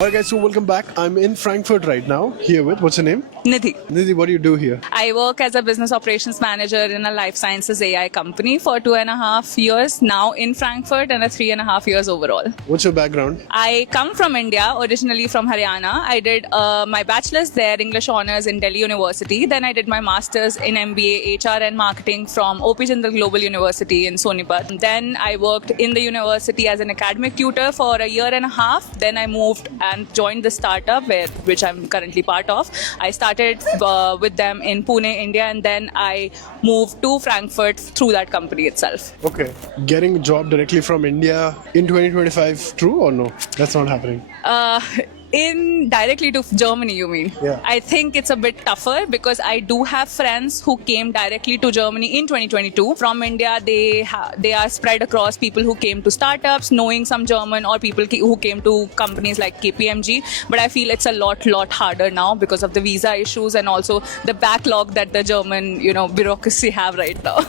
Alright guys, so welcome back. I'm in Frankfurt right now, here with, what's your name? Nidhi. Nidhi, what do you do here? I work as a business operations manager in a life sciences AI company for 2.5 years now in Frankfurt and 3.5 years overall. What's your background? I come from India, originally from Haryana. I did my bachelor's there, English honors in Delhi University. Then I did my master's in MBA HR and marketing from OP Jindal Global University in Sonipat. Then I worked in the university as an academic tutor for a year and a half. Then I moved and joined the startup which I'm currently part of. I started with them in Pune, India, and then I moved to Frankfurt through that company itself. Okay. Getting a job directly from India in 2025, true or no? That's not happening. In directly to Germany, you mean? Yeah. I think it's a bit tougher because I do have friends who came directly to Germany in 2022 from India. They are spread across people who came to startups, knowing some German, or people who came to companies like KPMG. But I feel it's a lot harder now because of the visa issues and also the backlog that the German, bureaucracy have right now.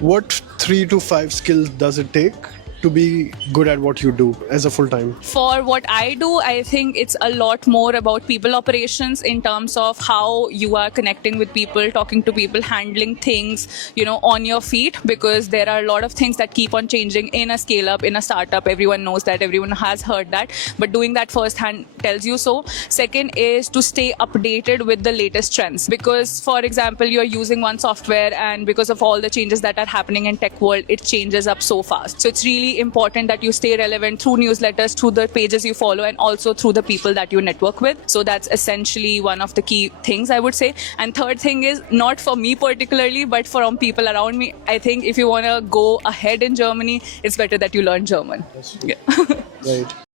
What 3 to 5 skills does it take to be good at what you do as a full-time? For what I do, I think it's a lot more about people operations in terms of how you are connecting with people, talking to people, handling things, on your feet, because there are a lot of things that keep on changing in a scale-up, in a startup. Everyone knows that, everyone has heard that, but doing that firsthand tells you so. Second is to stay updated with the latest trends, because, for example, you're using one software and because of all the changes that are happening in tech world, it changes up so fast. So it's really important that you stay relevant through newsletters, through the pages you follow, and also through the people that you network with. So that's essentially one of the key things I would say. And third thing is, not for me particularly, but from people around me, I think if you want to go ahead in Germany, it's better that you learn German. Yes. Yeah. Right.